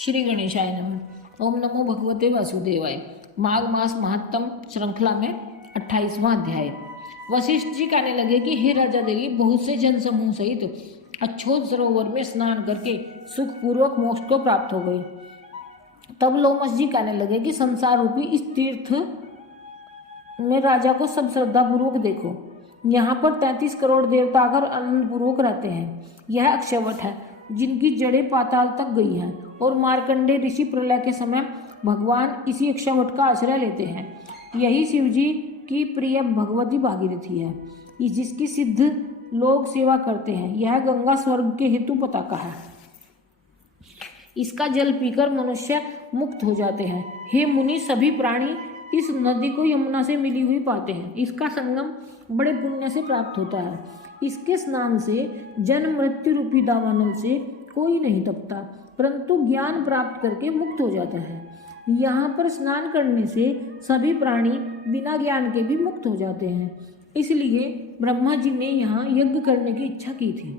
श्री गणेशाय नमः। ओम नमो भगवते वासुदेवाय। माघ मास महात्म श्रृंखला में 28वां अध्याय। वशिष्ठ जी कहने लगे कि हे राजा देवी, बहुत से जन समूह सहित अच्छोत सरोवर में स्नान करके सुखपूर्वक मोक्ष को प्राप्त हो गए। तब लोमस जी कहने लगे कि संसार रूपी इस तीर्थ में राजा को सब श्रद्धा पूर्वक देखो। यहाँ पर 33 करोड़ देवता आकर आनंद पूर्वक रहते हैं। यह अक्षयवट है जिनकी जड़ें पाताल तक गई हैं, और मार्कंडे ऋषि प्रलय के समय भगवान इसी अक्षयवट का आश्रय लेते हैं। यही शिवजी की प्रिय भगवती भागीरथी है, जिसकी सिद्ध लोग सेवा करते हैं। यह गंगा स्वर्ग के हेतु पताका है। इसका जल पीकर मनुष्य मुक्त हो जाते हैं। हे मुनि, सभी प्राणी इस नदी को यमुना से मिली हुई पाते हैं। इसका संगम बड़े पुण्य से प्राप्त होता है। इसके स्नान से जन्म मृत्यु रूपी दावानल से कोई नहीं तपता, परंतु ज्ञान प्राप्त करके मुक्त हो जाता है। यहाँ पर स्नान करने से सभी प्राणी बिना ज्ञान के भी मुक्त हो जाते हैं। इसलिए ब्रह्मा जी ने यहाँ यज्ञ करने की इच्छा की थी।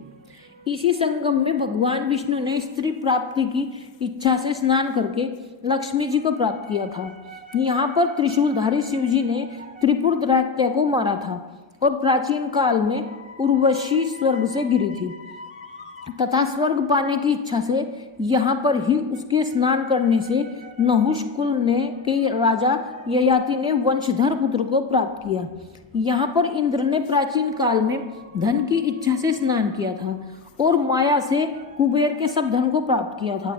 इसी संगम में भगवान विष्णु ने स्त्री प्राप्ति की इच्छा से स्नान करके लक्ष्मी जी को प्राप्त किया था। यहाँ पर त्रिशूलधारी शिवजी ने त्रिपुर दैत्य को मारा था, और प्राचीन काल में उर्वशी स्वर्ग से गिरी थी, तथा स्वर्ग पाने की इच्छा से यहाँ पर ही उसके स्नान करने से नहुष कुल ने के राजा ययाति ने वंशधर पुत्र को प्राप्त किया। यहाँ पर इंद्र ने प्राचीन काल में धन की इच्छा से स्नान किया था, और माया से कुबेर के सब धन को प्राप्त किया था।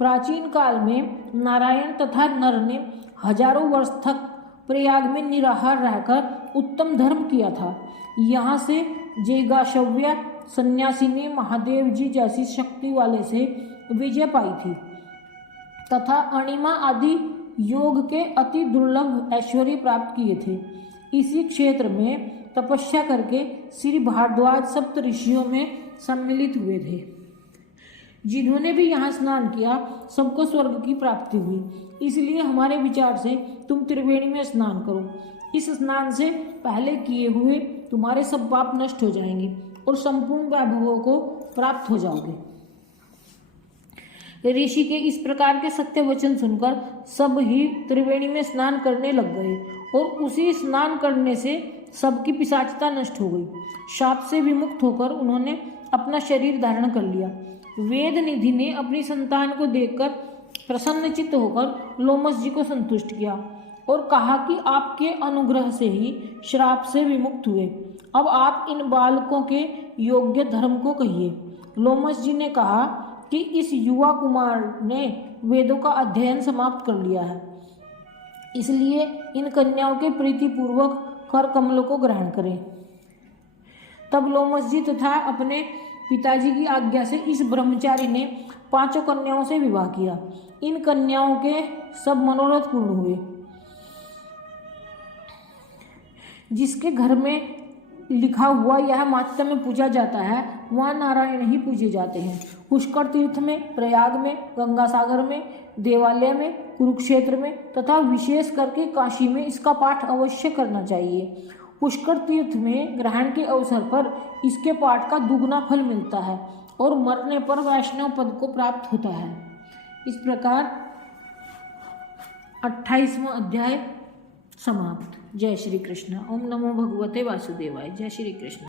प्राचीन काल में नारायण तथा नर ने हजारों वर्ष तक प्रयाग में निराहार रहकर उत्तम धर्म किया था। यहाँ से जेगाशव्य सन्यासी ने महादेव जी जैसी शक्ति वाले से विजय पाई थी, तथा अणिमा आदि योग के अति दुर्लभ ऐश्वर्य प्राप्त किए थे। इसी क्षेत्र में तपस्या करके श्री भारद्वाज सप्त ऋषियों में सम्मिलित हुए थे। जिन्होंने भी यहाँ स्नान किया सबको स्वर्ग की प्राप्ति हुई। इसलिए हमारे विचार से तुम त्रिवेणी में स्नान करो। इस स्नान से पहले किए हुए तुम्हारे सब पाप नष्ट हो जाएंगे और संपूर्ण वैभवों को प्राप्त हो जाओगे। ऋषि के इस प्रकार के सत्य वचन सुनकर सब ही त्रिवेणी में स्नान करने लग गए, और उसी स्नान करने से सबकी पिशाचता नष्ट हो गई। शाप से विमुक्त होकर उन्होंने अपना शरीर धारण कर लिया। वेद निधि ने अपनी संतान को देखकर प्रसन्नचित्त होकर लोमस जी को संतुष्ट किया और कहा कि आपके अनुग्रह से ही श्राप से विमुक्त हुए। अब आप इन बालकों के योग्य धर्म को कहिए। लोमस जी ने कहा कि इस युवा कुमार ने वेदों का अध्ययन समाप्त कर लिया है, इसलिए इन कन्याओं के प्रीतिपूर्वक कर कमलों को ग्रहण करें। तब लोमस जी तथा अपने पिताजी की आज्ञा से इस ब्रह्मचारी ने 5 कन्याओं से विवाह किया। इन कन्याओं के सब मनोरथ पूर्ण हुए। जिसके घर में लिखा हुआ यह मात्य में पूजा जाता है, वहाँ नारायण ही पूजे जाते हैं। पुष्कर तीर्थ में, प्रयाग में, गंगा सागर में, देवालय में, कुरुक्षेत्र में तथा विशेष करके काशी में इसका पाठ अवश्य करना चाहिए। पुष्कर तीर्थ में ग्रहण के अवसर पर इसके पाठ का दुगना फल मिलता है, और मरने पर वैष्णव पद को प्राप्त होता है। इस प्रकार 28वां अध्याय समाप्त। जय श्री कृष्ण। ओम नमो भगवते वासुदेवाय। जय श्री कृष्ण।